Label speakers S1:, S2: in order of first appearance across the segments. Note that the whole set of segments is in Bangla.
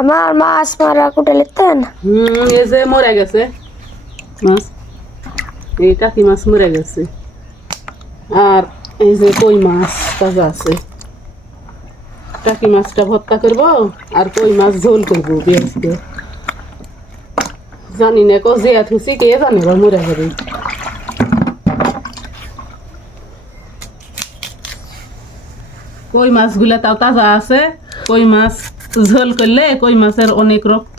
S1: আমার মাছ মারা কুটে লিখতেন
S2: হুম, এই যে মরে গেছে। মাছ। এই টাকি মাছ? মরে গেছে। আর এই যে কই মাছ? তাজা আছে। টাকি মাছটা ভর্তা করব? আর কই মাছ ঝোল করব দিয়ে জানি না, কো জিয়া থুসি কে জানে বা মরে যাবে। কই মাছগুলা তাও তাজা আছে? কই মাছ ঝোল করলে কই মাছের অনেক রক্ত।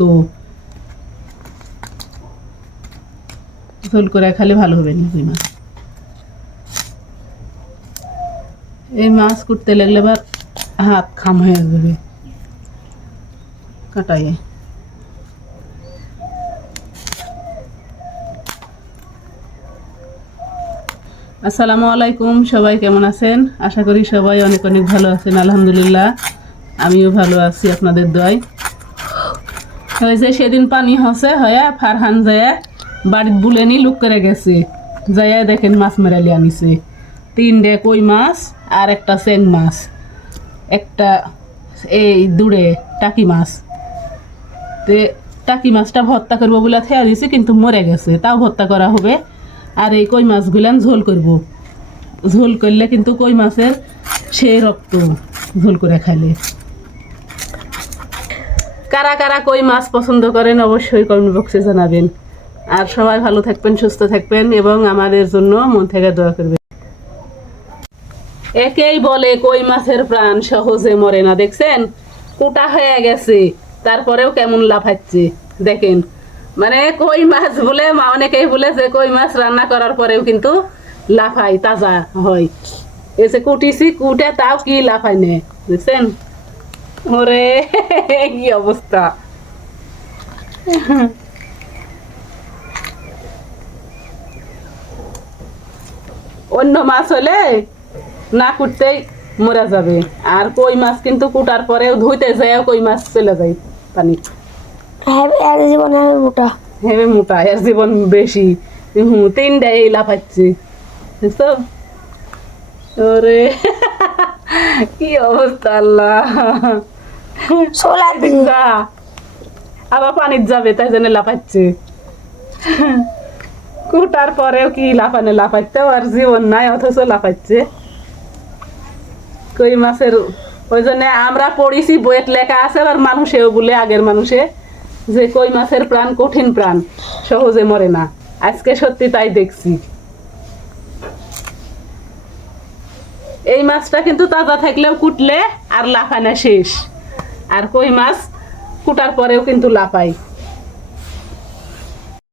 S2: ঝোল করে খালি ভালো হবে না কই মাছ। এই মাছ কুটতে লাগলে আবার হাত খাম হয়ে যাবে। কাটাইয়ে আসসালামু আলাইকুম, সবাই কেমন আছেন? আশা করি সবাই অনেক অনেক ভালো আছেন, আলহামদুলিল্লাহ। আমিও ভালো আছি, আপনাদের দয় হয়েছে সেদিন পানি হসে, হয়ে ফারহান যায় বাড়িত বুলেনি লুক করে গেছে। যাইয়া দেখেন মাছ মেরালি আনিছে তিনটে কই মাছ আর একটা চেং মাছ। একটা এই দূরে টাকি মাছ। তে টাকি মাছটা ভর্তা করব বলে থেয়া দিয়েছে, কিন্তু মরে গেছে। তাও ভর্তা করা হবে। আর এই কই মাছগুলান ঝোল করব। ঝোল করলে কিন্তু কই মাছের সে রক্ত ঝোল করে খাইলে। কারা কারা কই মাছ পছন্দ করেন অবশ্যই কমেন্ট বক্সে জানাবেন। আর সবাই ভালো থাকবেন, সুস্থ থাকবেন এবং আমাদের জন্য মন থেকে দোয়া করবেন। একেই বলে কই মাছের প্রাণ সহজে মরে না। দেখছেন? কোটা হয়ে গেছে। তারপরেও কেমন লাফাচ্ছে। দেখেন। মানে কই মাছ বলে মা অনেকেই বলে যে কই মাছ রান্না করার পরেও কিন্তু লাফাই তাজা হয়। এসে কুটিছি কুটে তাও কি লাফাই নে? দেখছেন? ওরে কি অবস্থা? অন্য মাছ হলে না কুটতেই মরা যাবে। আর কই মাছ কিন্তু কুটার পরেও ধুইতে যায় কই মাছ চলে যায় পানি।
S1: হ্যাঁ এক জীবনে হবে মোটা।
S2: হেবে মোটা এর জীবন বেশি। হুম তিনটা এই লাফাচ্ছে। বুঝছ? ওরে কি অবস্থা আল্লাহ।
S1: সোলা
S2: যা আবার পানির যাবে তাই জন্য লাফাচ্ছে। কুটার পরেও কি লাফানে লাফাইতে আর জীবন নাই অথচ লাফাচ্ছে। কই মাছের ওই জন্য আমরা পড়িছি বইয়ের লেখা আছে আর মানুষেও বলে আগের মানুষে যে কই মাছের প্রাণ কঠিন প্রাণ সহজে মরে না। আজকে সত্যি তাই দেখছি। এই মাছটা কিন্তু তাজা থাকলেও কুটলে আর লাফানো শেষ। আর কই মাছ কুটার পরেও কিন্তু লাফাই।